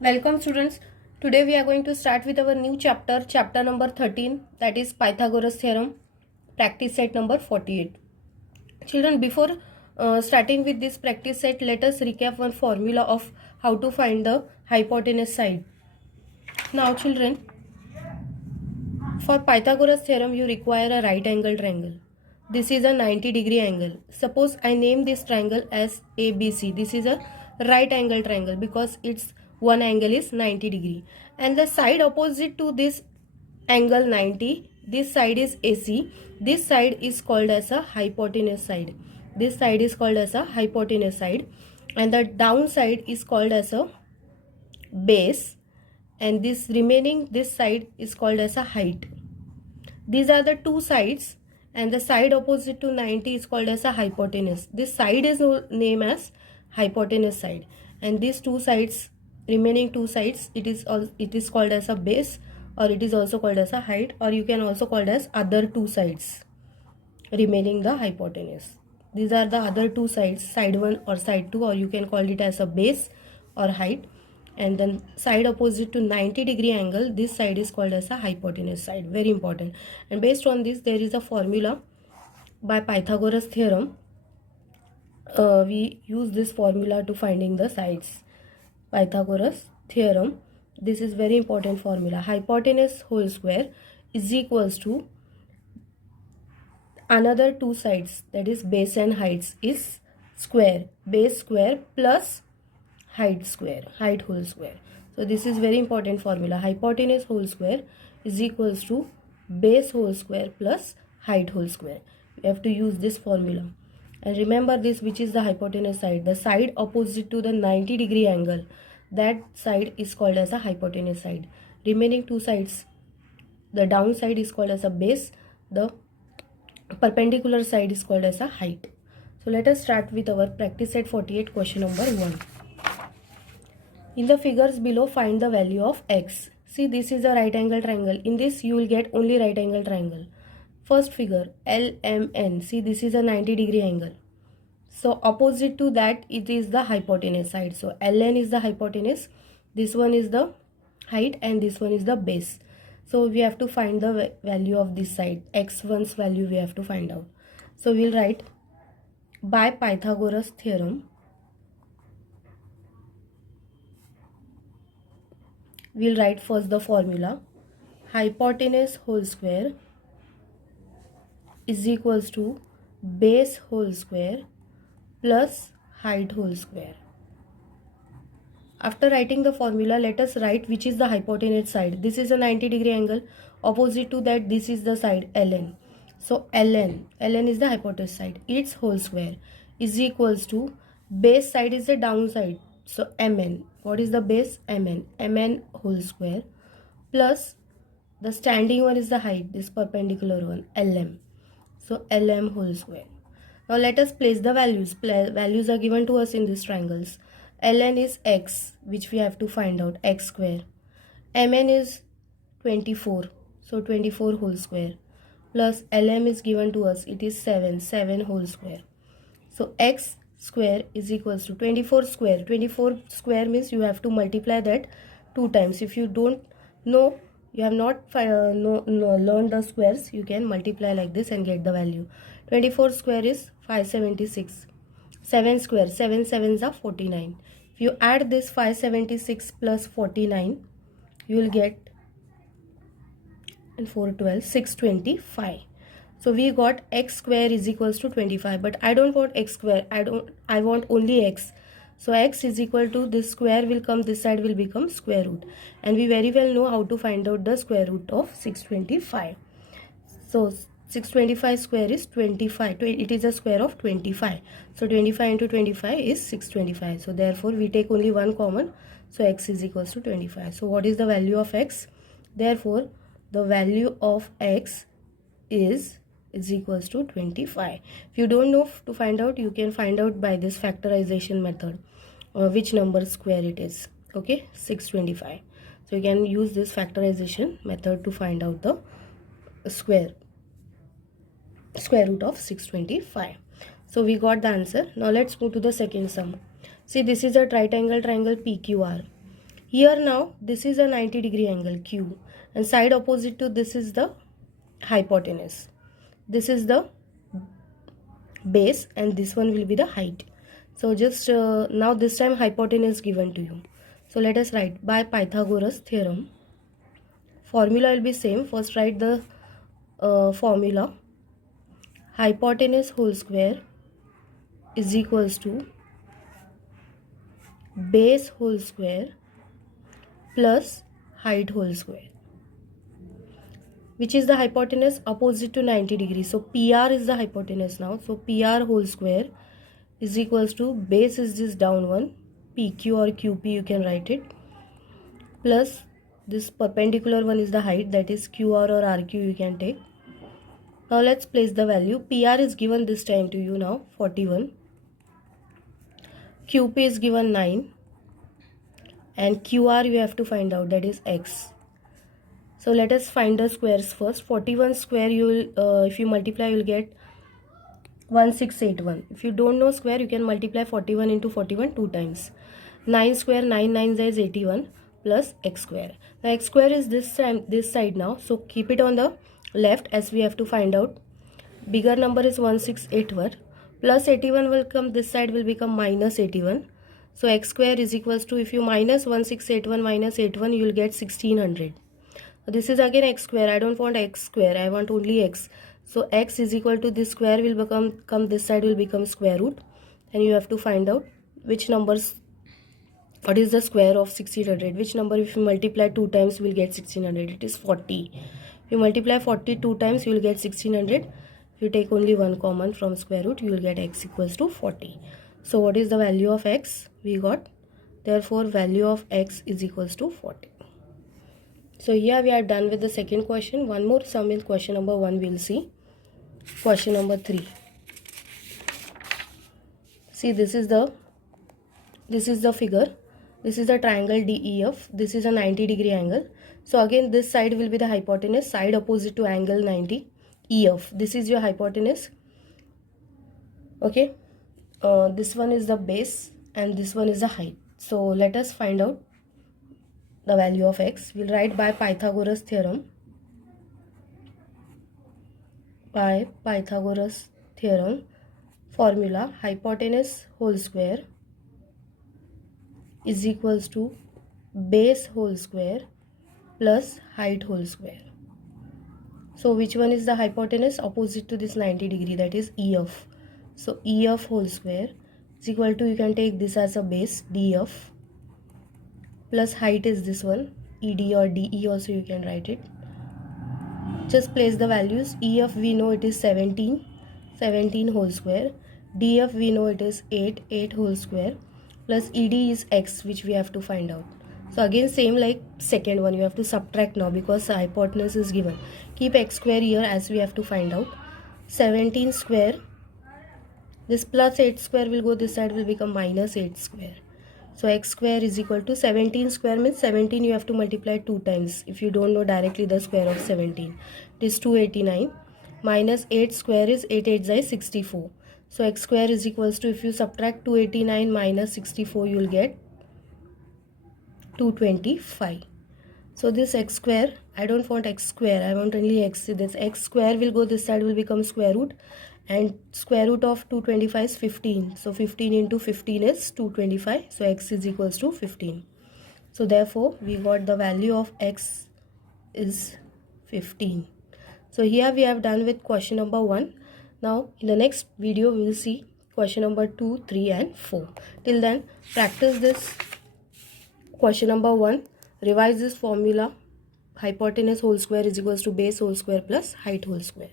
Welcome students. Today we are going to start with our new chapter number 13, that is Pythagoras theorem, practice set number 48. Children, before starting with this practice set, let us recap one formula of how to find the hypotenuse side. Now children, for Pythagoras theorem you require a right angle triangle. This is a 90-degree angle. Suppose I name this triangle as ABC. This is a right angle triangle because its one angle is 90-degree, and the side opposite to this angle 90, this side is AC. This side is called as a hypotenuse side. This side is called as a hypotenuse side, and the downside is called as a base, and this side is called as a height. These are the two sides, and the side opposite to 90 is called as a hypotenuse. This side is named as hypotenuse side, and these two sides, remaining two sides, it is called as a base, or it is also called as a height, or you can also call it as other two sides remaining the hypotenuse. These are the other two sides, side 1 or side 2, or you can call it as a base or height. And then side opposite to 90-degree angle, this side is called as a hypotenuse side. Very important. And based on this, there is a formula by Pythagoras theorem. We use this formula to finding the sides. Pythagoras theorem, this is very important formula. Hypotenuse whole square is equals to another two sides, that is base and heights, is square, base square plus height square, height whole square. So this is very important formula. Hypotenuse whole square is equals to base whole square plus height whole square. We have to use this formula. And remember this, which is the hypotenuse side, the side opposite to the 90-degree angle, that side is called as a hypotenuse side. Remaining two sides, the down side is called as a base, the perpendicular side is called as a height. So let us start with our practice set 48, question number 1. In the figures below, find the value of x. See, this is a right angle triangle. In this you will get only right angle triangle. First figure, LMN. See, this is a 90-degree angle. So opposite to that, it is the hypotenuse side. So Ln is the hypotenuse, this one is the height, and this one is the base. So we have to find the value of this side. x1's value we have to find out. So we'll write, by Pythagoras theorem, we'll write first the formula. Hypotenuse whole square is equals to base whole square plus height whole square. After writing the formula, let us write which is the hypotenuse side. This is a 90-degree angle. Opposite to that, this is the side Ln. So Ln is the hypotenuse side. Its whole square is equals to base side is the down side. So Mn. What is the base? Mn. Mn whole square plus the standing one is the height, this perpendicular one, Lm. So Lm whole square. Now let us place the values. Values are given to us in these triangles. Ln is x, which we have to find out, x square. Mn is 24, so 24 whole square. Plus Lm is given to us, it is 7 whole square. So x square is equals to 24 square. 24 square means you have to multiply that 2 times. If you don't know, you have not learned the squares, you can multiply like this and get the value. 24 square is 576. 7 square, 7 sevens are 49. If you add this 576 plus 49, you will get, and 4 12, 625. So we got x square is equals to 25, but I don't want x square, I want only x. So x is equal to, this square will come, this side will become square root, and we very well know how to find out the square root of 625. So 625 square is 25. It is a square of 25. So 25 into 25 is 625. So therefore we take only one common. So x is equals to 25. So what is the value of x? Therefore the value of x is equals to 25. If you don't know to find out, you can find out by this factorization method which number square it is. Okay, 625. So you can use this factorization method to find out the square root of 625. So we got the answer. Now let's move to the second sum. See, this is a right angle triangle PQR. Here now this is a 90-degree angle Q, and side opposite to this is the hypotenuse. This is the base and this one will be the height. So just now this time hypotenuse given to you. So let us write by Pythagoras theorem. Formula will be same. First write the formula. Hypotenuse whole square is equals to base whole square plus height whole square. Which is the hypotenuse? Opposite to 90 degrees. So PR is the hypotenuse now. So PR whole square is equals to base is this down one, PQ or QP you can write it, plus this perpendicular one is the height, that is QR or RQ you can take. Now let's place the value. PR is given this time to you now 41. QP is given 9. And QR you have to find out, that is X. So let us find the squares first. 41 square you will, if you multiply you will get 1681. If you don't know square, you can multiply 41 into 41 two times. 9 square, 9 9s is 81 plus x square. Now x square is this side now. So keep it on the left as we have to find out. Bigger number is 1681. Plus 81 will come this side, will become minus 81. So x square is equals to, if you minus 1681 minus 81, you will get 1600. This is again x square. I don't want x square, I want only x. So x is equal to this square will come this side will become square root, and you have to find out which numbers, what is the square of 1600. Which number if you multiply 2 times you will get 1600? It is 40. If you multiply 40 2 times you will get 1600. If you take only one common from square root, you will get x equals to 40. So what is the value of x? We got, therefore value of x is equals to 40. So here we are done with the second question. One more sum in question number 1 we will see. Question number 3. See, this is the figure. This is the triangle DEF. This is a 90-degree angle. So again this side will be the hypotenuse, side opposite to angle 90, EF. This is your hypotenuse. Okay. This one is the base and this one is the height. So let us find out the value of x. We'll write by Pythagoras theorem. By Pythagoras theorem, formula hypotenuse whole square is equals to base whole square plus height whole square. So which one is the hypotenuse? Opposite to this 90 degree, that is EF. So EF whole square is equal to, you can take this as a base, DF, plus height is this one, ED or DE also you can write it. Just place the values. EF we know it is 17 whole square. DF we know it is 8 whole square. Plus ED is x, which we have to find out. So again same like second one, you have to subtract now because the hypotenuse is given. Keep x square here as we have to find out. 17 square, this plus 8 square will go this side, will become minus 8 square. So x square is equal to 17 square means 17 you have to multiply 2 times. If you don't know directly the square of 17, it is 289. Minus 8 square is 8 8s is 64. So x square is equals to, if you subtract 289 minus 64, you will get 225. So this x square, I don't want x square, I want only x. This x square will go this side, will become square root, and square root of 225 is 15. So 15 into 15 is 225. So x is equals to 15. So therefore we got the value of x is 15. So here we have done with question number 1. Now in the next video we will see question number 2, 3 and 4. Till then practice this question number 1. Revise this formula. Hypotenuse whole square is equals to base whole square plus height whole square.